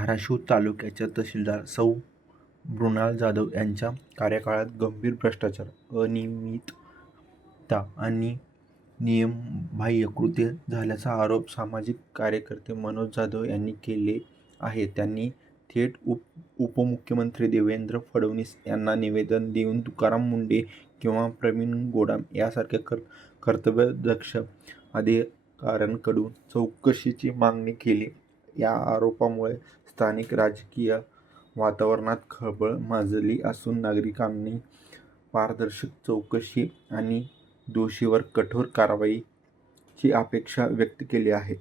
धाराशिव तालुक्याच्या तहसीलदार सौ मृणाल जाधव यांच्या कार्यकाळात गंभीर भ्रष्टाचार, अनियमितता आणि नियमबाह्य कृत्ये झाल्याचा आरोप सामाजिक कार्यकर्ते मनोज जाधव यांनी केले आहे. त्यांनी थेट उपमुख्यमंत्री देवेंद्र फडणवीस यांना निवेदन देऊन तुकाराम मुंढे किंवा प्रवीण गोडाम यासारख्या कर्तव्यदक्ष अधिकाऱ्यांकडून चौकशीची मागणी केली. या आरोपामुळे स्थानिक राजकीय वातावरणात खळबळ माजली असून नागरिकांनी पारदर्शक चौकशी आणि दोषींवर कठोर कारवाईची अपेक्षा व्यक्त केली आहे.